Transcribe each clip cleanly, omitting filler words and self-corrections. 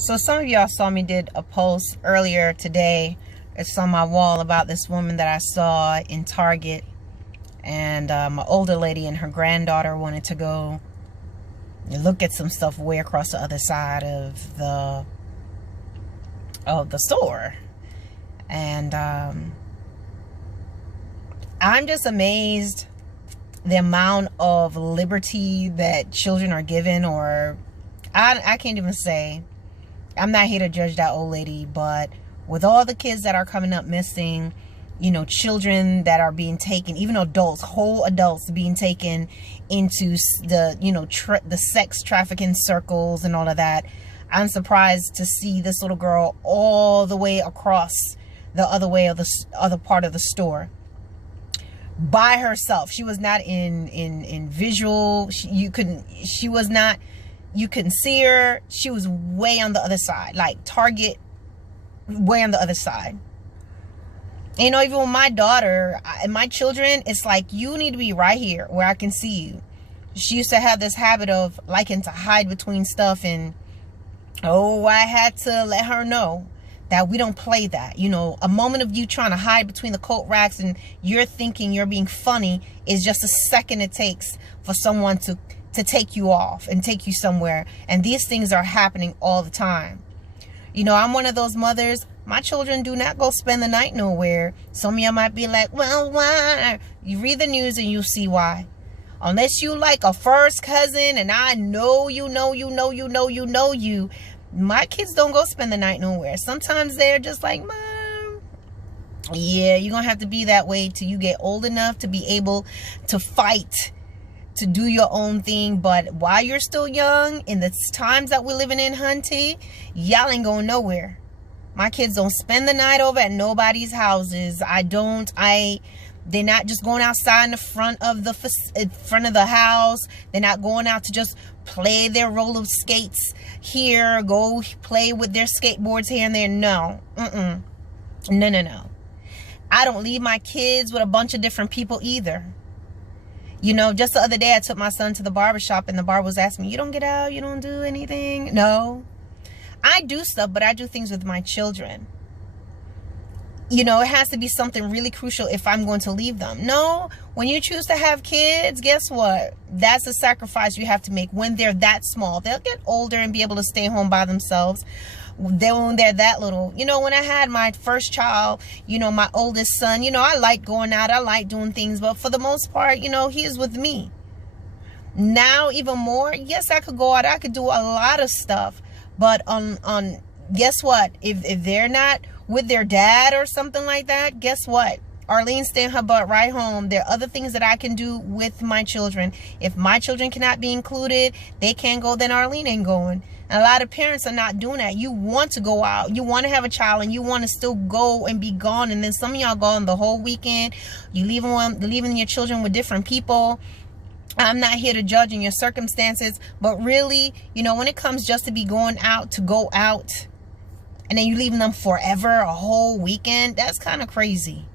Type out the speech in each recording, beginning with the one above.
So some of y'all saw me did a post earlier today. It's on my wall about this woman that I saw in Target, and an older lady and her granddaughter wanted to go look at some stuff way across the other side of the store. And I'm just amazed the amount of liberty that children are given, or I can't even say. I'm not here to judge that old lady, but with all the kids that are coming up missing, children that are being taken, even adults, whole adults being taken into the, the sex trafficking circles and all of that, I'm surprised to see this little girl all the way across the other way of the other part of the store by herself. She was not in visual. You couldn't see her. She was way on the other side, like Target, way on the other side. Even with my daughter and my children, it's like, you need to be right here where I can see you. She used to have this habit of liking to hide between stuff, and I had to let her know that we don't play that. A moment of you trying to hide between the coat racks and you're thinking you're being funny is just a second it takes for someone to take you off and take you somewhere. And these things are happening all the time. I'm one of those mothers. My children do not go spend the night nowhere. Some of you might be like, well, why? You read the news and you see why. Unless you like a first cousin and I know you. My kids don't go spend the night nowhere. Sometimes they're just like, Mom. Yeah, you're going to have to be that way till you get old enough to be able to fight, to do your own thing. But while you're still young, in the times that we're living in, hunty, y'all ain't going nowhere. My kids don't spend the night over at nobody's houses. They're not just going outside in the front of the house. They're not going out to just play their roller skates here, go play with their skateboards here and there. No. No. I don't leave my kids with a bunch of different people either. Just the other day, I took my son to the barber shop, and the barber was asking me, you don't get out, you don't do anything? No. I do stuff, but I do things with my children. It has to be something really crucial if I'm going to leave them. No, when you choose to have kids, guess what? That's a sacrifice you have to make when they're that small. They'll get older and be able to stay home by themselves. When they're that little. When I had my first child, my oldest son, I like going out, I like doing things, but for the most part, he is with me. Now, even more, yes, I could go out, I could do a lot of stuff, but guess what? If they're not with their dad or something like that, guess what? Arlene staying her butt right home. There are other things that I can do with my children. If my children cannot be included, they can't go, then Arlene ain't going. And a lot of parents are not doing that. You want to go out. You want to have a child and you want to still go and be gone. And then some of y'all go on the whole weekend. You leaving your children with different people. I'm not here to judge in your circumstances, but really, when it comes just to be going out, to go out, and then you leaving them forever, a whole weekend, that's kind of crazy.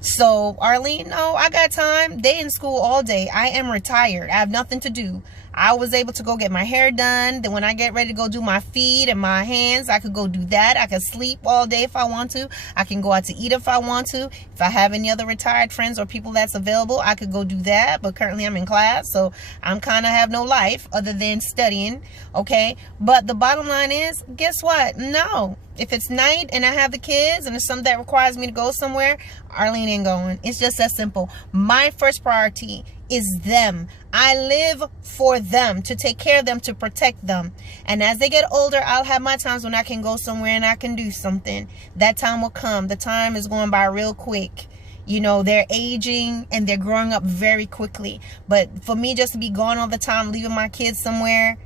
So, Arlene, no, I got time. They in school all day. I am retired. I have nothing to do. I was able to go get my hair done. Then when I get ready to go do my feet and my hands, I could go do that. I could sleep all day if I want to. I can go out to eat if I want to. If I have any other retired friends or people that's available, I could go do that. But currently I'm in class, so I'm kind of have no life other than studying. Okay. But the bottom line is, guess what? No. If it's night and I have the kids and it's something that requires me to go somewhere, Arlene ain't going. It's just that simple. My first priority is them. I live for them, to take care of them, to protect them. And as they get older, I'll have my times when I can go somewhere and I can do something. That time will come. The time is going by real quick. They're aging and they're growing up very quickly. But for me just to be gone all the time, leaving my kids somewhere,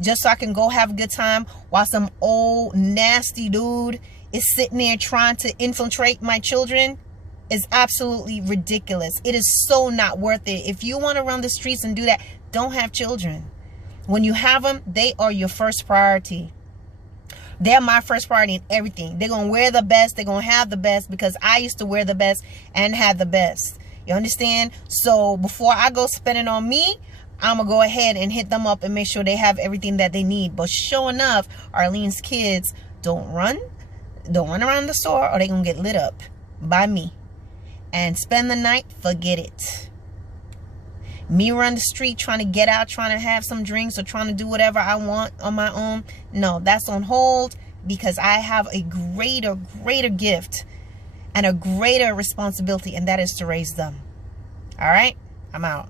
just so I can go have a good time while some old nasty dude is sitting there trying to infiltrate my children, is absolutely ridiculous. It is so not worth it. If you want to run the streets and do that, don't have children. When you have them, they are your first priority. They're my first priority in everything. They're going to wear the best. They're going to have the best, because I used to wear the best and have the best. You understand? So before I go spending on me, I'm going to go ahead and hit them up and make sure they have everything that they need. But sure enough, Arlene's kids don't run around the store, or they're going to get lit up by me. And spend the night, forget it. Me run the street trying to get out, trying to have some drinks, or trying to do whatever I want on my own. No, that's on hold, because I have a greater gift and a greater responsibility, and that is to raise them. All right? I'm out.